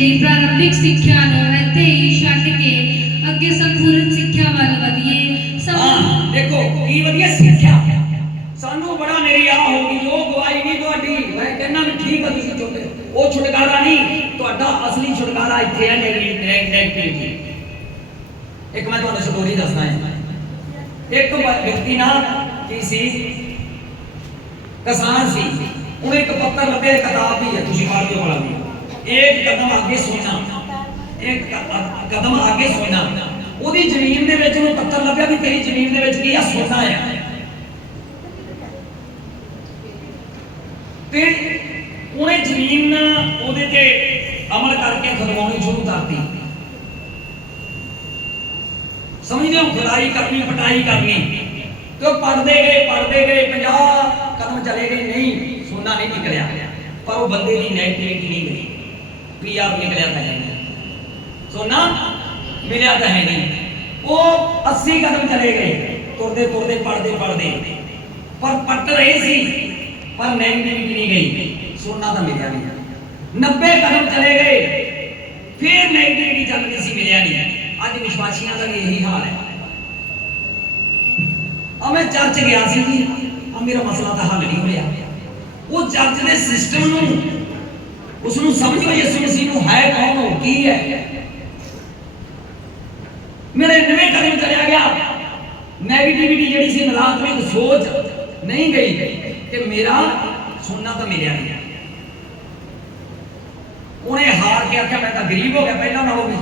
ਜੀ ਪ੍ਰਾਰੰਭਿਕ ਸਿੱਖਿਆ ਨੂੰ ਇੱਥੇ ਹੀ ਛੱਡ ਕੇ ਅੱਗੇ ਸੰਪੂਰਨ ਸਿੱਖਿਆ ਵੱਲ ਵਧੀਏ ਸਭ ਹਾਂ ਦੇਖੋ ਕੀ ਵਧੀਆ ਸਿੱਖਿਆ ਸਾਨੂੰ ਬੜਾ ਨੇਰੀਆ ਹੋ ਗਈ ਉਹ ਗਵਾਹੀ ਨਹੀਂ ਤੁਹਾਡੀ ਮੈਂ ਕਹਿੰਦਾ ਵੀ ਠੀਕ ਹੈ ਤੁਸੀਂ ਚੁੱਕੇ ਉਹ ਛੁਟਕਾਰਾ ਨਹੀਂ ਤੁਹਾਡਾ ਅਸਲੀ ਛੁਟਕਾਰਾ ਇੱਥੇ ਹੈ ਨੈਗੇਟਿਵਿਟੀ ਇੱਕ ਮੈਂ ਤੁਹਾਨੂੰ ਸਟੋਰੀ ਦੱਸਣਾ ਹੈ ਇੱਕ ਵਾ- ਵਿਅਕਤੀ ਨਾ ਕੀ ਸੀ ਕਿਸਾਨ ਸੀ ਉਹਨੇ ਇੱਕ ਪੱਤਰ ਲੱਭਿਆ ਕਿਤਾਬ ਵੀ ਹੈ ਤੁਸੀਂ ਪੜ੍ਹ ਲਿਓ ਵਾਲਾ ਵੀ ਇੱਕ ਕਦਮ ਅੱਗੇ ਸੋਚਣਾ। ਇੱਕ ਕਦਮ ਅੱਗੇ ਸੋਚਣਾ। ਉਹਦੀ ਜ਼ਮੀਨ ਦੇ ਵਿੱਚ ਉਹਨੂੰ ਪੱਤਰ ਲੱਭਿਆ ਵੀ ਤੇਰੀ ਜ਼ਮੀਨ ਦੇ ਵਿੱਚ ਕੀ ਆ? ਸੋਨਾ ਆ। ਤੇ ਉਹਨੇ ਜ਼ਮੀਨ ਉਹਦੇ ਤੇ ਅਮਲ ਕਰਕੇ ਖਦਵਾਉਣੀ ਸ਼ੁਰੂ ਕਰਤੀ। ਸਮਝਦੇ ਹੋ? ਖੁਦਾਈ ਕਰਨੀ, ਪਟਾਈ ਕਰਨੀ। ਤੇ ਉਹ ਪੜਦੇ ਗਏ ਪੜਦੇ ਗਏ 50 ਕਦਮ ਚਲੇ ਗਏ। ਨਹੀਂ, ਸੋਨਾ ਨਹੀਂ ਨਿਕਲਿਆ। ਪਰ ਉਹ ਬੰਦੇ ਦੀ ਨੈਗੇਟਿਵਿਟੀ ਨਹੀਂ ਗਈ ਪੀਆਰ ਨਿਕਲਿਆ ਤਾਂ ਹੈ ਨਹੀਂ ਸੋਨਾ ਮਿਲਿਆ ਤਾਂ ਹੈ ਨਹੀਂ ਉਹ 80 ਕਦਮ ਚਲੇ ਗਏ ਤੁਰਦੇ ਤੁਰਦੇ ਪੜਦੇ ਪੜਦੇ ਪਰ ਪੱਟ ਰਹੇ ਸੀ ਪਰ ਨੈਗੇਟਿਵਿਟੀ ਨਹੀਂ ਗਈ ਸੋਨਾ ਤਾਂ ਮਿਲਿਆ ਨਹੀਂ 90 ਕਦਮ ਚਲੇ ਗਏ ਫਿਰ ਨੈਗੇਟਿਵਿਟੀ ਚੱਲ ਰਹੀ ਸੀ ਮਿਲਿਆ ਨਹੀਂ ਅੱਜ ਵਿਸ਼ਵਾਸੀਆਂ ਦਾ ਵੀ ਇਹੀ ਹਾਲ ਹੈ ਆ ਮੈਂ ਚਰਚ ਗਿਆ ਸੀ ਜੀ ਆ ਮੇਰਾ ਮਸਲਾ ਤਾਂ ਹੱਲ ਨਹੀਂ ਹੋਇਆ ਉਹ ਚਰਚ ਦੇ ਸਿਸਟਮ ਨੂੰ ਉਸ ਨੂੰ ਸਮਝੋ ਯਿਸੂ ਮਸੀਹ ਨੂੰ ਹੈ ਕੌਣ ਉਹ ਕੀ ਹੈ? ਮੇਰੇ ਨਵੇਂ ਕਦਮ ਚਲਿਆ ਗਿਆ। ਨੈਗੇਟਿਵਿਟੀ ਜਿਹੜੀ ਸੀ ਨਕਾਰਾਤਮਕ ਸੋਚ ਨਹੀਂ ਗਈ ਕਿ ਮੇਰਾ ਸੁਣਨਾ ਤਾਂ ਮਿਲਿਆ ਨਹੀਂ ਉਹਨੇ ਹਾਰ ਕੇ ਆਖਿਆ, ਮੈਂ ਤਾਂ ਗਰੀਬ ਹੋ ਗਿਆ, ਪਹਿਲਾਂ ਨਾਲੋਂ ਵੀ।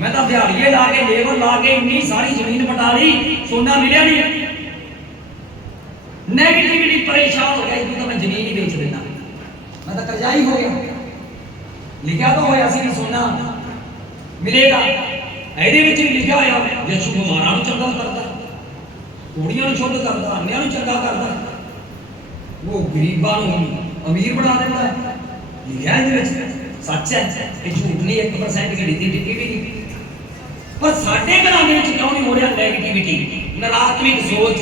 ਮੈਂ ਤਾਂ ਦਿਹਾੜੀਏ ਲਾ ਕੇ, ਲੇਬਰ ਲਾ ਕੇ ਇੰਨੀ ਸਾਰੀ ਜ਼ਮੀਨ ਪਟਾ ਲਈ ਸੋਨਾ ਮਿਲਿਆ ਨਹੀਂ। ਨੈਗੇਟਿਵਿਟੀ ਪਰੇਸ਼ਾਨ ਹੋ ਗਿਆ ਇਹ ਤਾਂ ਮੈਂ ਜ਼ਮੀਨ ਮੈਂ ਤਾਂ ਕਰਜ਼ਾਈ ਹੋ ਗਿਆ ਲਿਖਿਆ ਤਾਂ ਹੋਇਆ ਸੀ ਕਿ ਸੋਨਾ ਮਿਲੇਗਾ ਇਹਦੇ ਵਿੱਚ ਵੀ ਲਿਖਿਆ ਹੋਇਆ ਯਿਸੂ ਬਿਮਾਰਾਂ ਨੂੰ ਚੰਗਾ ਕਰਦਾ ਕੁੜੀਆਂ ਨੂੰ ਸ਼ੁੱਧ ਕਰਦਾ ਅੰਨਿਆਂ ਨੂੰ ਚੰਗਾ ਕਰਦਾ ਉਹ ਗਰੀਬਾਂ ਨੂੰ ਅਮੀਰ ਬਣਾ ਦਿੰਦਾ ਹੈ ਲਿਖਿਆ ਇਹਦੇ ਵਿੱਚ ਸੱਚ ਹੈ ਇਹ ਝੂਠ ਨਹੀਂ 1% ਘੜੀ ਦੀ ਟਿੱਕੀ ਵੀ ਨਹੀਂ ਪਰ ਸਾਡੇ ਘਰਾਂ ਦੇ ਵਿੱਚ ਕਿਉਂ ਨਹੀਂ ਹੋ ਰਿਹਾ ਨੈਗੇਟਿਵਿਟੀ ਨਕਾਰਾਤਮਕ ਸੋਚ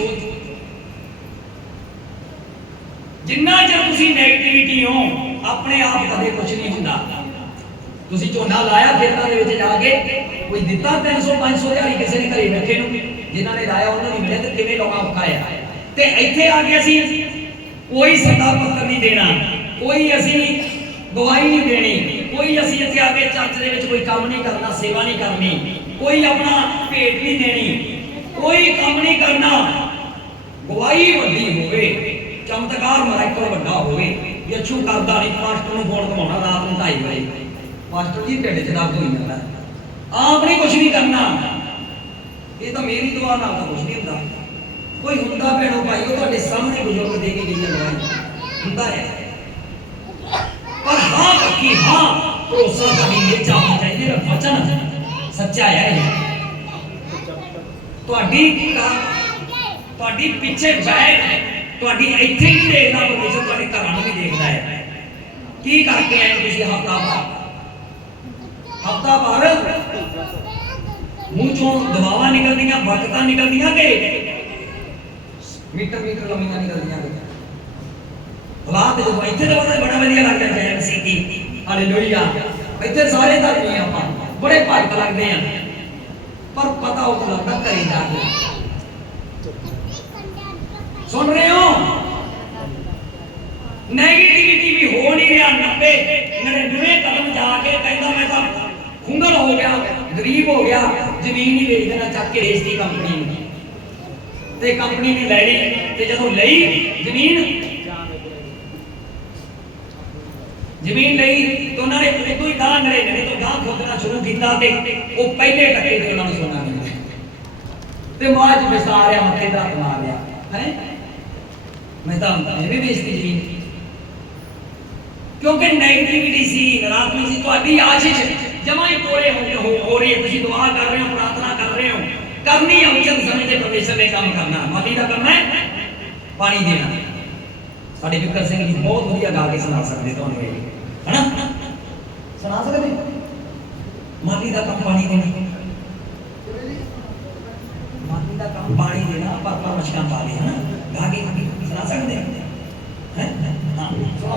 ਜਿੰਨਾ ਚਿਰ ਤੁਸੀਂ ਨੈਗੇਟਿਵਿਟੀ ਹੋ ਆਪਣੇ ਆਪ ਕਦੇ ਕੁਝ ਨਹੀਂ ਹੁੰਦਾ। ਤੁਸੀਂ ਝੋਨਾ ਲਾਇਆ ਖੇਤਾਂ ਦੇ ਵਿੱਚ ਜਾ ਕੇ, ਕੋਈ ਦਿੱਤਾ 300 500 ਦਿਹਾੜੀ ਕਿਸੇ ਨੇ ਘਰੇ ਬੈਠੇ ਨੂੰ? ਜਿਨ੍ਹਾਂ ਨੇ ਲਾਇਆ, ਉਹਨਾਂ ਨੂੰ ਮਿਲਿਆ ਕਿਵੇਂ ਲੋਕਾਂ ਔਖਾ ਤੇ ਇੱਥੇ ਆ ਕੇ ਅਸੀਂ ਕੋਈ ਸੱਦਾ ਪੱਤਰ ਨਹੀਂ ਦੇਣਾ। ਕੋਈ ਅਸੀਂ ਗਵਾਹੀ ਨਹੀਂ ਦੇਣੀ। ਕੋਈ ਅਸੀਂ ਇੱਥੇ ਆ ਕੇ ਚਰਚ ਦੇ ਵਿੱਚ ਕੋਈ ਕੰਮ ਨਹੀਂ ਕਰਨਾ, ਸੇਵਾ ਨਹੀਂ ਕਰਨੀ। ਕੋਈ ਆਪਣਾ ਭੇਟ ਨਹੀਂ ਦੇਣੀ। ਕੋਈ ਕੰਮ ਨਹੀਂ ਕਰਨਾ। ਗਵਾਹੀ ਵੱਡੀ ਹੋਵੇ, ਚਮਤਕਾਰ ਮਰਾਇਕਰ ਵੱਡਾ ਹੋਵੇ। ਯਛੂ ਕਰਦਾ ਨਹੀਂ, ਪਾਸਟਰ ਨੂੰ ਫੋਨ ਘਮਾਉਣਾ ਰਾਤ ਨੂੰ 2:30 ਵਜੇ। ਪਾਸਟਰ ਜੀ, ਢਿੱਡ 'ਚ ਦਰਦ ਹੋਈ ਜਾਂਦਾ। ਆਪ ਨਹੀਂ ਕੁਝ ਨਹੀਂ ਕਰਨਾ। ਇਹ ਤਾਂ ਮੇਰੀ ਦੁਆ ਨਾਲ ਤਾਂ ਕੁਝ ਨਹੀਂ ਹੁੰਦਾ। ਕੋਈ ਹੁੰਦਾ ਭੈਣੋ ਭਾਈ ਉਹ ਤੁਹਾਡੇ ਸਾਹਮਣੇ ਬਜ਼ੁਰਗ ਦੇ ਕੇ ਗਈ ਹੈ ਹੁੰਦਾ ਹੈ। ਪਰ ਹਾਂ ਕਿ ਹਾਂ, ਭਰੋਸਾ ਤਾਂ ਨਹੀਂ ਲੈ ਜਾਣਾ ਚਾਹੀਦਾ ਵਚਨ ਸੱਚਾ ਹੈ ਤੁਹਾਡੀ ਤੁਹਾਡੀ ਪਿੱਛੇ ਬੈਠ ਤੁਹਾਡੀ ਇੱਥੇ ਹੀ ਦੇਖਦਾ ਪਰਮੇਸ਼ਰ ਤੁਹਾਡੇ ਘਰਾਂ ਨੂੰ ਵੀ ਦੇਖਦਾ ਹੈ ਕੀ ਕਰਕੇ ਆਏ ਤੁਸੀਂ ਹਫਤਾ ਭਰ ਹਫਤਾ ਭਰ ਮੂੰਹ ਚੋਂ ਦਵਾਵਾਂ ਨਿਕਲਦੀਆਂ ਬਰਕਤਾਂ ਨਿਕਲਦੀਆਂ ਕਿ ਮੀਟਰ ਮੀਟਰ ਲੰਮੀਆਂ ਨਿਕਲਦੀਆਂ ਕਿ ਹਾਲਾਤ ਜਦੋਂ ਇੱਥੇ ਤਾਂ ਪਤਾ ਬੜਾ ਵਧੀਆ ਲੱਗਦਾ ਜੈ ਮਸੀਹ ਦੀ ਹਾਲੇਲੂਇਆ ਇੱਥੇ ਸਾਰੇ ਧਰਮੀ ਆਪਾਂ ਬੜੇ ਭਾਗਤ ਲੱਗਦੇ ਆ ਪਰ ਪਤਾ ਉਹ ਲੱਗਦਾ ਘਰੇ ਜਾ ਕੇ ਸੁਣ ਰਹੇ ਹੋ ਨੈਗੇਟਿਵਿਟੀ ਵੀ ਹੋ ਨਹੀਂ ਰਿਹਾ 90 99 ਕਦਮ ਜਾ ਕੇ ਕਹਿੰਦਾ ਮੈਂ ਤਾਂ ਖੁੰਗਲ ਹੋ ਗਿਆ, ਗਰੀਬ ਹੋ ਗਿਆ, ਜ਼ਮੀਨ ਹੀ ਵੇਚ ਦੇਣਾ, ਚੱਕ ਕੇ ਰੇਸ ਦੀ ਕੰਪਨੀ ਨੂੰ। ਤੇ ਕੰਪਨੀ ਨੇ ਲੈ ਲਈ ਤੇ ਜਦੋਂ ਲਈ, ਜ਼ਮੀਨ ਜ਼ਮੀਨ ਲਈ, ਤੇ ਉਹਨਾਂ ਨੇ ਇਤੋਂ ਹੀ ਗਾਂ ਨਰੇ ਨਰੇ ਤੋਂ ਗਾਂ ਖੋਦਣਾ ਸ਼ੁਰੂ ਕੀਤਾ ਤੇ ਉਹ ਪਹਿਲੇ ਟੱਕੇ ਤੇ ਉਹਨਾਂ ਨੂੰ ਸੋਨਾ ਮਿਲਿਆ ਤੇ ਮਾਜ ਵਿਸਾਰਿਆ ਮੱਥੇ ਦਾ ਬਣਾ ਹੈ? ਮੈਂ ਤਾਂ ਇਹ ਵੀ ਬੇਇੱਜ਼ਤੀ ਜ਼ਮੀਨ। ਕਿਉਂਕਿ ਨੈਗੇਟਿਵਿਟੀ ਸੀ, ਨਰਾਤਮੀ ਸੀ, ਤੁਹਾਡੀ ਆਸ਼ਿਸ਼ ਜਮਾ ਹੀ ਕੋਲੇ ਹੋ ਹੋ- ਰਹੀ ਹੈ। ਤੁਸੀਂ ਦੁਆ ਕਰ ਰਹੇ ਹੋ, ਪ੍ਰਾਰਥਨਾ ਕਰ ਰਹੇ ਹੋ। ਕਰਨੀ ਹੈ ਸਮੇਂ ਤੇ ਪਰਮੇਸ਼ਰ ਨੇ ਕੰਮ ਕਰਨਾ ਮਾਲੀ ਦਾ ਕੰਮ ਹੈ ਪਾਣੀ ਦੇਣਾ। ਸਾਡੇ ਵਿਕਰ ਸਿੰਘ ਜੀ ਬਹੁਤ ਵਧੀਆ ਗਾ ਕੇ ਸੁਣਾ ਸਕਦੇ ਤੁਹਾਨੂੰ ਇਹ। ਹਨਾ? ਸੁਣਾ ਸਕਦੇ? ਮਾਲੀ ਦਾ ਕੰਮ ਪਾਣੀ ਦੇਣਾ। ਮਾਲੀ ਦਾ ਕੰਮ ਪਾਣੀ ਦੇਣਾ, ਪਰ ਪਰ ਪਾ ਦੇ ਹਨਾ? ਗਾ ਕੇ ਸੁਣਾ ਸਕਦੇ ਹੈ? ਹਾਂ? ਸੁਣਾ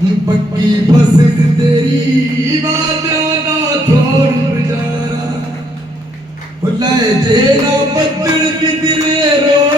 ਪੱਕੀ ਫਸਲ ਤੇਰੀ ਵਾਦਿਆਂ ਦਾ ਥੋੜ ਬਜਾਰਾ ਹੁੱਲੇ ਜੇ ਨਾ ਬੱਦਲ ਕਿਦਰੇ ਰੋੜ ਰੋੜ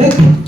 ¿Eh?